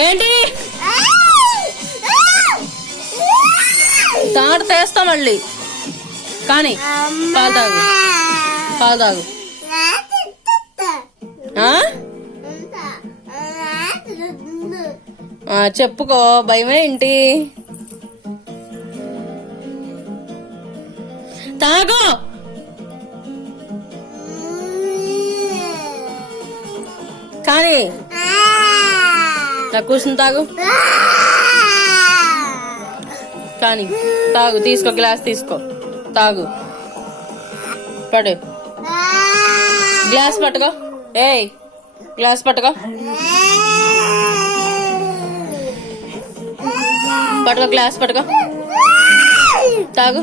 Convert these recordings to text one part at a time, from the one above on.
ఏంటి తాడు తెస్తా మళ్ళీ. కానీ పాలు తాగు, పాలు తాగు. చెప్పుకో, భయమే ఏంటి? తాగు. కానీ నాకు కూర్చుని తాగు. కానీ తాగు, తీసుకో, గ్లాస్ తీసుకో, తాగు. పడు, గ్లాస్ పట్టుకో. ఏయ్, గ్లాస్ పట్టుకో, పట్టుకో, గ్లాస్ పట్టుకో, తాగు.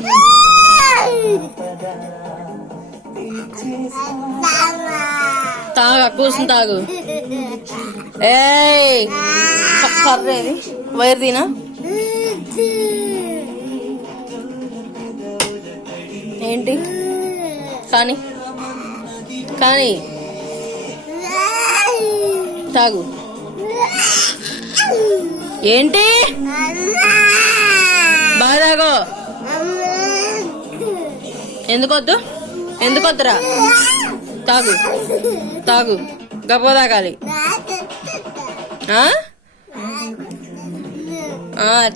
తాగా, కూర్చుని తాగు. ఏయ్, కర్రేది వైర్ దీనా? ఏంటి? కానీ కానీ తాగు. ఏంటి? బాగా తాగో. ఎందుకొద్దు? ఎందుకొద్దురా? తాగు, తాగు, గప్ప తాగాలి.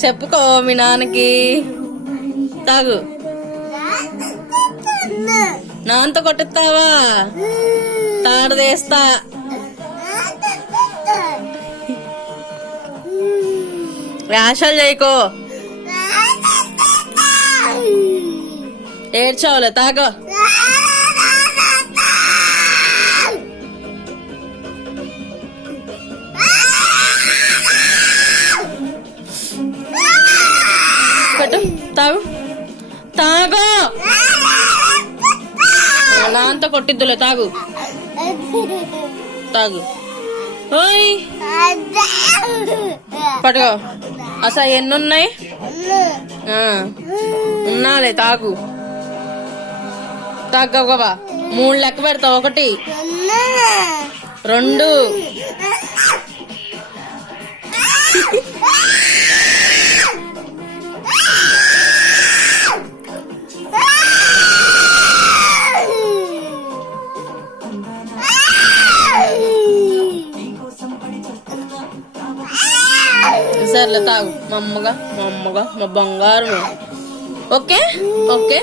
చెప్పుకో మీ నాన్నకి. తాగు. నాన్నతో కొట్టిస్తావా? తాడు తీస్తా. వేషాలు చేయకో. ఏడ్చావులే, తాగో. పెట్టు, తాగు, తాగో. నాంత కొట్టిద్దులే, తాగు, తాగు. ఓయ్, పట్టుకో. అసలు ఎన్నున్నాయి? ఉన్నాలే, తాగు, తాగవా. 3 లెక్క పెడతావు. 1 2 సర్లే, తాగు. మా అమ్మగా, మా అమ్మగా, మా బంగారం. ఓకే, ఓకే,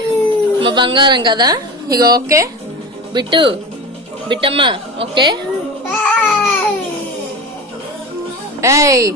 మా బంగారం కదా. ఇక ఓకే బిట్టు, బిట్టమ్మా. ఓకే. ఏయ్.